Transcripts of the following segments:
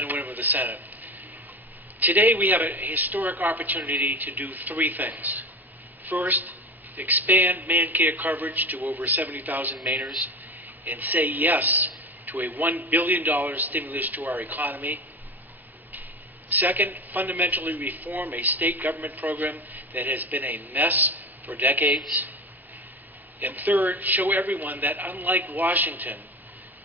men and women of the Senate. Today we have a historic opportunity to do three things. First, expand man care coverage to over 70,000 Mainers and say yes to a $1 billion stimulus to our economy. Second, fundamentally reform a state government program that has been a mess for decades. And third, show everyone that unlike Washington,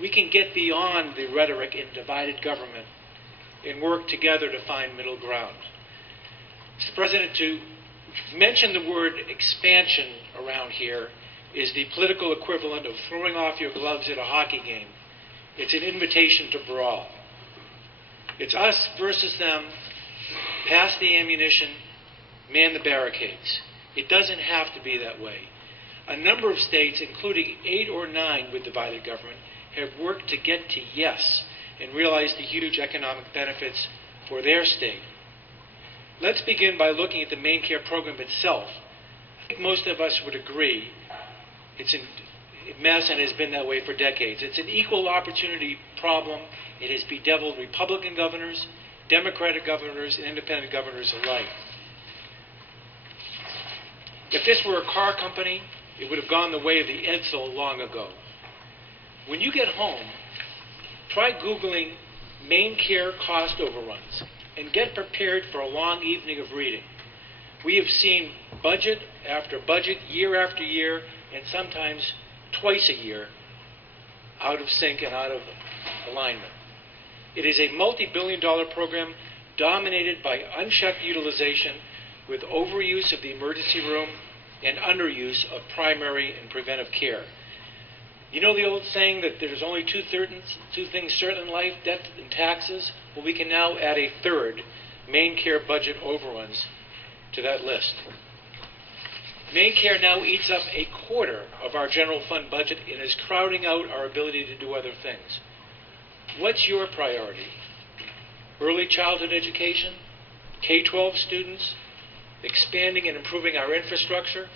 we can get beyond the rhetoric in divided government and work together to find middle ground. Mr. President, to mention the word expansion around here is the political equivalent of throwing off your gloves at a hockey game. It's an invitation to brawl. It's us versus them. Pass the ammunition, man the barricades. It doesn't have to be that way. A number of states, including 8 or 9 with divided government, have worked to get to yes and realize the huge economic benefits for their state. Let's begin by looking at the main care program itself. I think most of us would agree it's a mess and has been that way for decades. It's an equal opportunity problem. It has bedeviled Republican governors, Democratic governors, and independent governors alike. If this were a car company, it would have gone the way of the Edsel long ago. When you get home, try Googling main care cost overruns and get prepared for a long evening of reading. We have seen budget after budget, year after year, and sometimes twice a year, out of sync and out of alignment. It is a multi-billion-dollar program dominated by unchecked utilization with overuse of the emergency room and underuse of primary and preventive care. You know the old saying that there's only two things certain in life, debt and taxes? Well, we can now add a third, main care budget overruns, to that list. Main care now eats up a quarter of our general fund budget and is crowding out our ability to do other things. What's your priority? Early childhood education? K-12 students? Expanding and improving our infrastructure?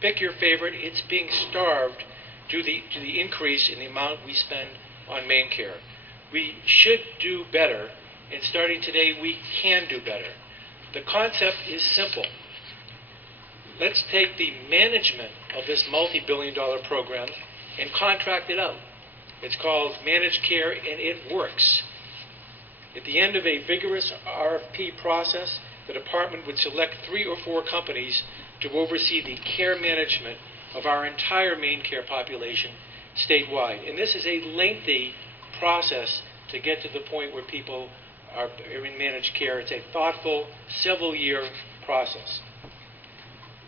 Pick your favorite. It's being starved due to the increase in the amount we spend on main care. We should do better, and starting today, we can do better. The concept is simple. Let's take the management of this multi-billion-dollar program and contract it out. It's called managed care, and it works. At the end of a vigorous RFP process, the department would select 3 or 4 companies to oversee the care management of our entire main care population statewide. And this is a lengthy process to get to the point where people are in managed care. It's a thoughtful, several-year process.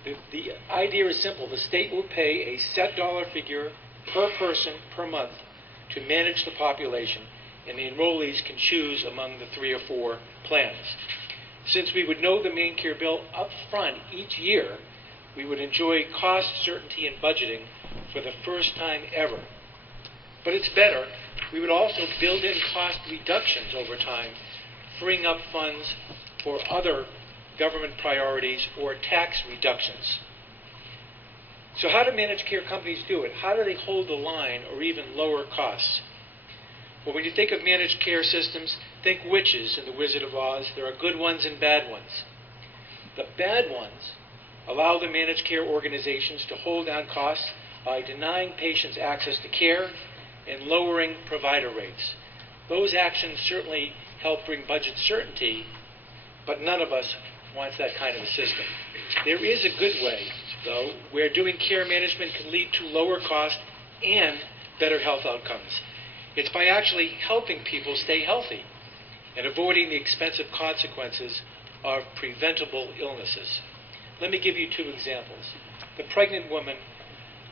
The idea is simple. The state will pay a set dollar figure per person per month to manage the population, and the enrollees can choose among the 3 or 4 plans. Since we would know the main care bill up front each year, we would enjoy cost certainty in budgeting for the first time ever. But it's better. We would also build in cost reductions over time, freeing up funds for other government priorities or tax reductions. So how do managed care companies do it? How do they hold the line or even lower costs? Well, when you think of managed care systems, think witches in The Wizard of Oz. There are good ones and bad ones. The bad ones allow the managed care organizations to hold down costs by denying patients access to care and lowering provider rates. Those actions certainly help bring budget certainty, but none of us wants that kind of a system. There is a good way, though, where doing care management can lead to lower cost and better health outcomes. It's by actually helping people stay healthy and avoiding the expensive consequences of preventable illnesses. Let me give you 2 examples. The pregnant woman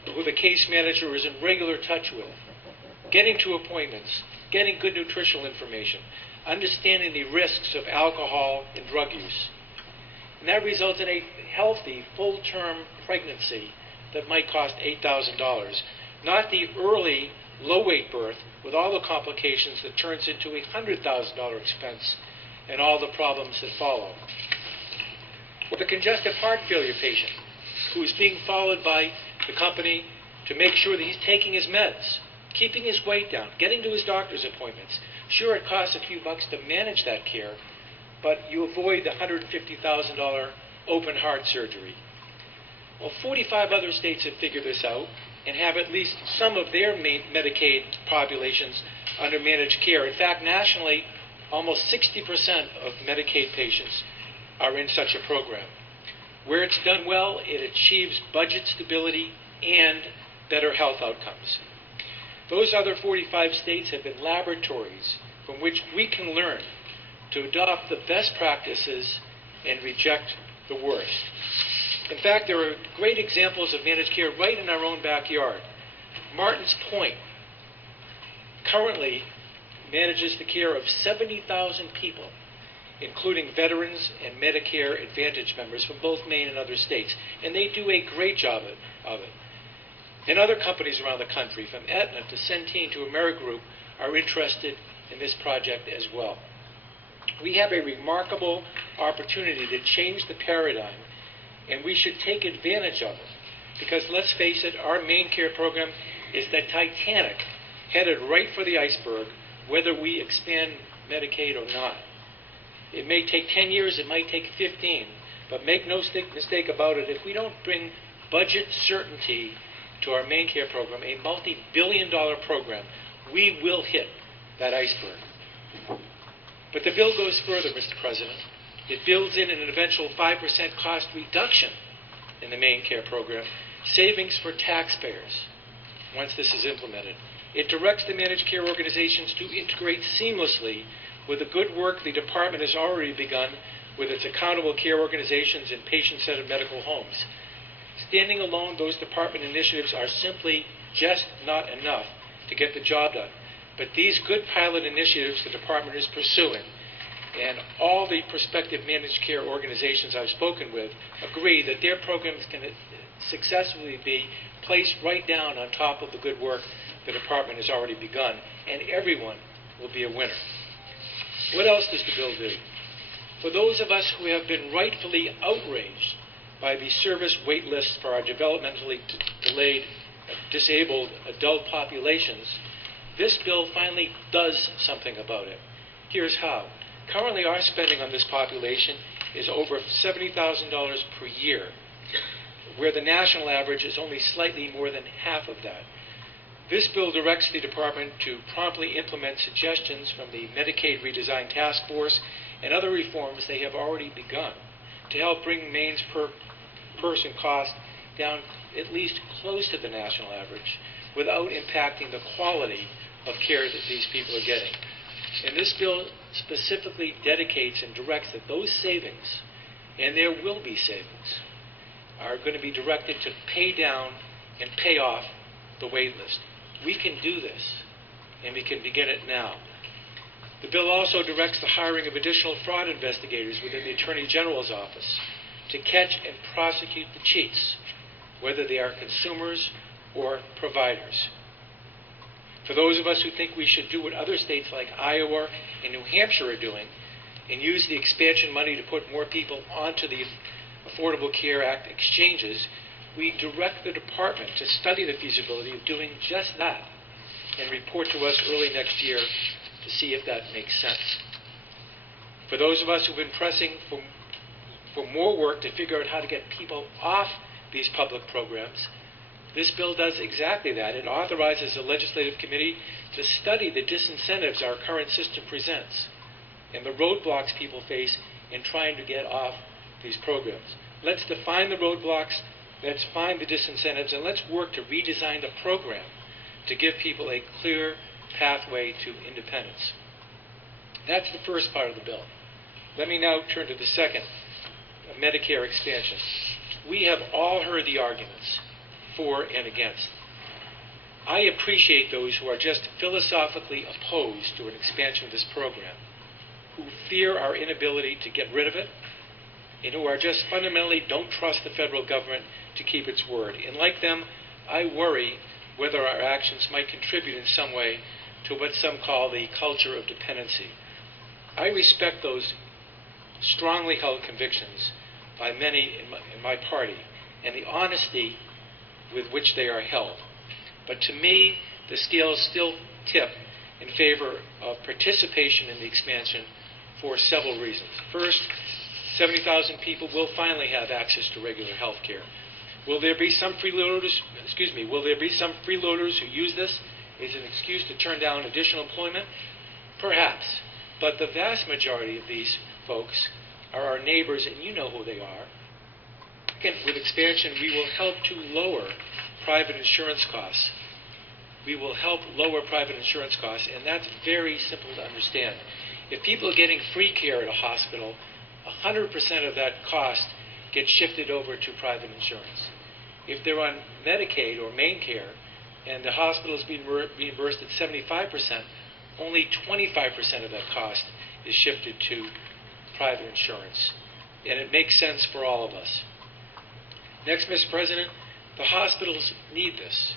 who the case manager is in regular touch with, getting to appointments, getting good nutritional information, understanding the risks of alcohol and drug use. And that results in a healthy, full-term pregnancy that might cost $8,000, not the early, low-weight birth with all the complications that turns into a $100,000 expense and all the problems that follow. Or the congestive heart failure patient who is being followed by the company to make sure that he's taking his meds, keeping his weight down, getting to his doctor's appointments, Sure, it costs a few bucks to manage that care, but you avoid the $150,000 open heart surgery. Well, 45 other states have figured this out and have at least some of their Medicaid populations under managed care. In fact, nationally, almost 60% of Medicaid patients are in such a program. Where it's done well, it achieves budget stability and better health outcomes. Those other 45 states have been laboratories from which we can learn to adopt the best practices and reject the worst. In fact, there are great examples of managed care right in our own backyard. Martins Point currently manages the care of 70,000 people, including veterans and Medicare Advantage members from both Maine and other states. And they do a great job of it. And other companies around the country, from Aetna to Centene to Amerigroup, are interested in this project as well. We have a remarkable opportunity to change the paradigm, and we should take advantage of it. Because let's face it, our main care program is the Titanic headed right for the iceberg, whether we expand Medicaid or not. It may take 10 years, it might take 15, but make no mistake about it, if we don't bring budget certainty to our main care program, a multi-billion-dollar program, we will hit that iceberg. But the bill goes further, Mr. President. It builds in an eventual 5% cost reduction in the main care program, savings for taxpayers once this is implemented. It directs the managed care organizations to integrate seamlessly with the good work the department has already begun with its accountable care organizations and patient-centered medical homes. Standing alone, those department initiatives are simply just not enough to get the job done. But these good pilot initiatives the department is pursuing, and all the prospective managed care organizations I've spoken with agree that their programs can successfully be placed right down on top of the good work the department has already begun, and everyone will be a winner. What else does the bill do? For those of us who have been rightfully outraged by the service wait lists for our developmentally delayed, disabled adult populations, this bill finally does something about it. Here's how. Currently, our spending on this population is over $70,000 per year, where the national average is only slightly more than half of that. This bill directs the department to promptly implement suggestions from the Medicaid Redesign Task Force and other reforms they have already begun to help bring Maine's per-person cost down at least close to the national average without impacting the quality of care that these people are getting. And this bill specifically dedicates and directs that those savings, and there will be savings, are going to be directed to pay down and pay off the wait list. We can do this, and we can begin it now. The bill also directs the hiring of additional fraud investigators within the Attorney General's office to catch and prosecute the cheats, whether they are consumers or providers. For those of us who think we should do what other states like Iowa and New Hampshire are doing and use the expansion money to put more people onto the Affordable Care Act exchanges, we direct the department to study the feasibility of doing just that and report to us early next year to see if that makes sense. For those of us who've been pressing for more work to figure out how to get people off these public programs, this bill does exactly that. It authorizes the legislative committee to study the disincentives our current system presents and the roadblocks people face in trying to get off these programs. Let's define the roadblocks, let's find the disincentives, and let's work to redesign the program to give people a clear pathway to independence. That's the first part of the bill. Let me now turn to the second, Medicare expansion. We have all heard the arguments for and against. I appreciate those who are just philosophically opposed to an expansion of this program, who fear our inability to get rid of it, and who are just fundamentally don't trust the federal government to keep its word. And like them, I worry whether our actions might contribute in some way to what some call the culture of dependency. I respect those strongly held convictions by many in my party and the honesty with which they are held. But to me, the scales still tip in favor of participation in the expansion for several reasons. First, 70,000 people will finally have access to regular health care. Will there be some freeloaders who use this as an excuse to turn down additional employment? Perhaps. But the vast majority of these folks are our neighbors, and you know who they are. Second, with expansion, we will help to lower private insurance costs. We will help lower private insurance costs, and that's very simple to understand. If people are getting free care at a hospital, 100% of that cost gets shifted over to private insurance. If they're on Medicaid or main care, and the hospital is being reimbursed at 75%, only 25% of that cost is shifted to private insurance. And it makes sense for all of us. Next, Mr. President, the hospitals need this.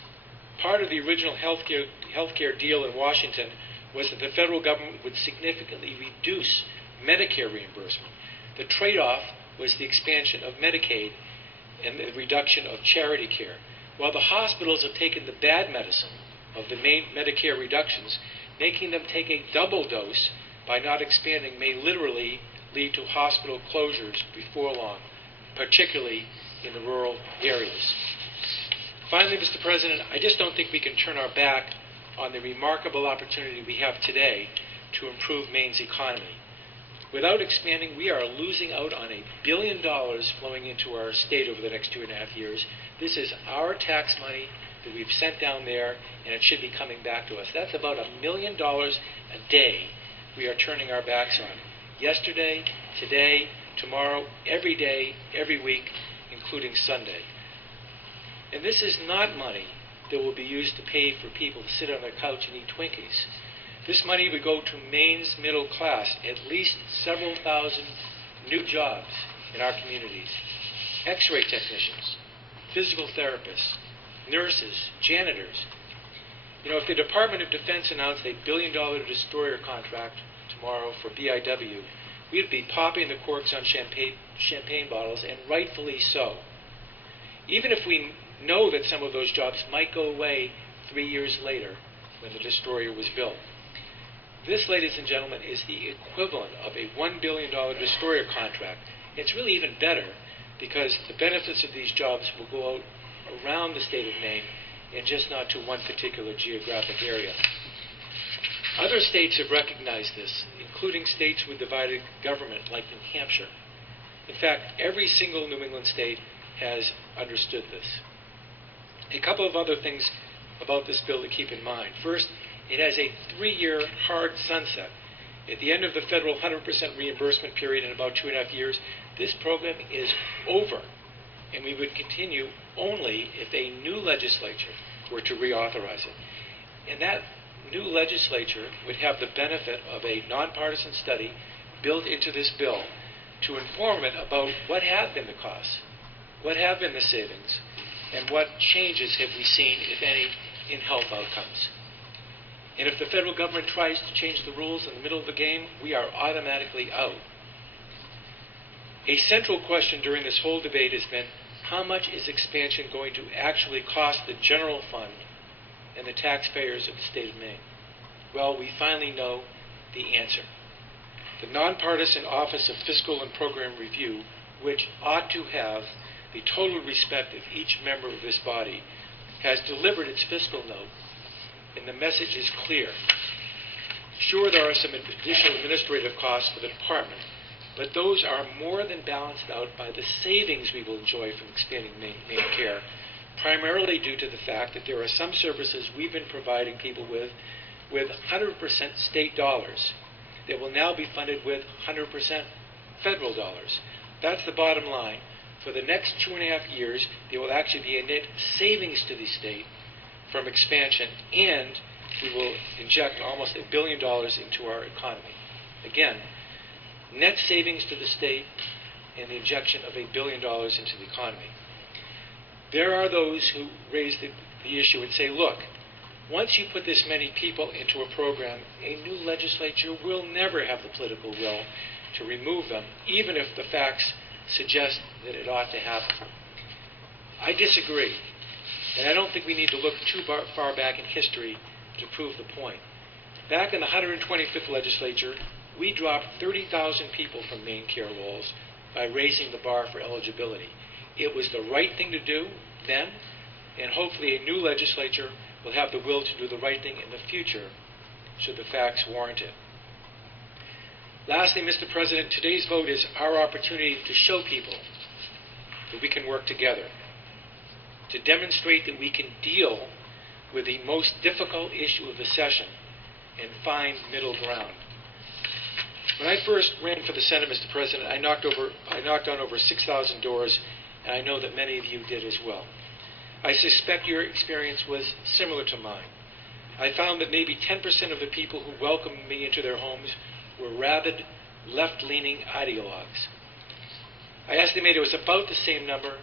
Part of the original healthcare deal in Washington was that the federal government would significantly reduce Medicare reimbursement. The trade-off was the expansion of Medicaid and the reduction of charity care. While the hospitals have taken the bad medicine of the main Medicare reductions, making them take a double dose by not expanding may literally lead to hospital closures before long, particularly in the rural areas. Finally, Mr. President, I just don't think we can turn our back on the remarkable opportunity we have today to improve Maine's economy. Without expanding, we are losing out on $1 billion flowing into our state over the next 2.5 years. This is our tax money that we've sent down there, and it should be coming back to us. That's about $1 million a day we are turning our backs on. Yesterday, today, tomorrow, every day, every week, including Sunday. And this is not money that will be used to pay for people to sit on their couch and eat Twinkies. This money would go to Maine's middle class, at least several thousand new jobs in our communities. X-ray technicians, physical therapists, nurses, janitors. You know, if the Department of Defense announced a $1 billion destroyer contract tomorrow for BIW, we'd be popping the corks on champagne bottles, and rightfully so. Even if we know that some of those jobs might go away 3 years later when the destroyer was built. This, ladies and gentlemen, is the equivalent of a $1 billion destroyer contract. It's really even better because the benefits of these jobs will go out around the state of Maine and just not to one particular geographic area. Other states have recognized this, including states with divided government like New Hampshire. In fact, every single New England state has understood this. A couple of other things about this bill to keep in mind. First, it has a 3-year hard sunset. At the end of the federal 100% reimbursement period in about 2.5 years, this program is over, and we would continue only if a new legislature were to reauthorize it. And that new legislature would have the benefit of a nonpartisan study built into this bill to inform it about what have been the costs, what have been the savings, and what changes have we seen, if any, in health outcomes. And if the federal government tries to change the rules in the middle of the game, we are automatically out. A central question during this whole debate has been, how much is expansion going to actually cost the general fund and the taxpayers of the state of Maine? Well, we finally know the answer. The nonpartisan Office of Fiscal and Program Review, which ought to have the total respect of each member of this body, has delivered its fiscal note, and the message is clear. Sure, there are some additional administrative costs for the department, but those are more than balanced out by the savings we will enjoy from expanding Maine Care, primarily due to the fact that there are some services we've been providing people with 100% state dollars that will now be funded with 100% federal dollars. That's the bottom line. For the next 2.5 years, there will actually be a net savings to the state from expansion, and we will inject almost $1 billion into our economy. Again, net savings to the state and the injection of $1 billion into the economy. There are those who raise the issue and say, look, once you put this many people into a program, a new legislature will never have the political will to remove them, even if the facts suggest that it ought to happen. I disagree, and I don't think we need to look too far back in history to prove the point. Back in the 125th legislature, we dropped 30,000 people from main care rolls by raising the bar for eligibility. It was the right thing to do then, and hopefully a new legislature will have the will to do the right thing in the future, should the facts warrant it. Lastly, Mr. President, today's vote is our opportunity to show people that we can work together, to demonstrate that we can deal with the most difficult issue of the session and find middle ground. When I first ran for the Senate, Mr. President, I knocked on over 6,000 doors, and I know that many of you did as well. I suspect your experience was similar to mine. I found that maybe 10% of the people who welcomed me into their homes were rabid, left-leaning ideologues. I estimate it was about the same number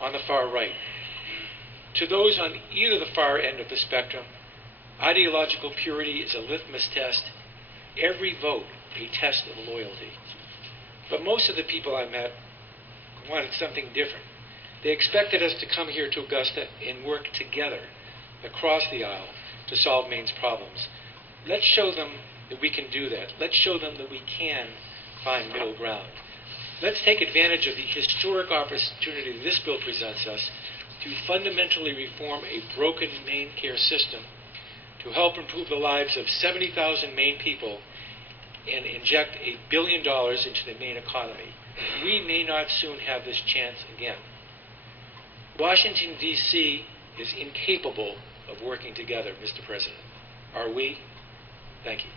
on the far right. To those on either the far end of the spectrum, ideological purity is a litmus test, every vote a test of loyalty. But most of the people I met wanted something different. They expected us to come here to Augusta and work together across the aisle to solve Maine's problems. Let's show them that we can do that. Let's show them that we can find middle ground. Let's take advantage of the historic opportunity this bill presents us to fundamentally reform a broken Maine care system, to help improve the lives of 70,000 Maine people and inject $1 billion into the Maine economy. We may not soon have this chance again. Washington, D.C. is incapable of working together, Mr. President. Are we? Thank you.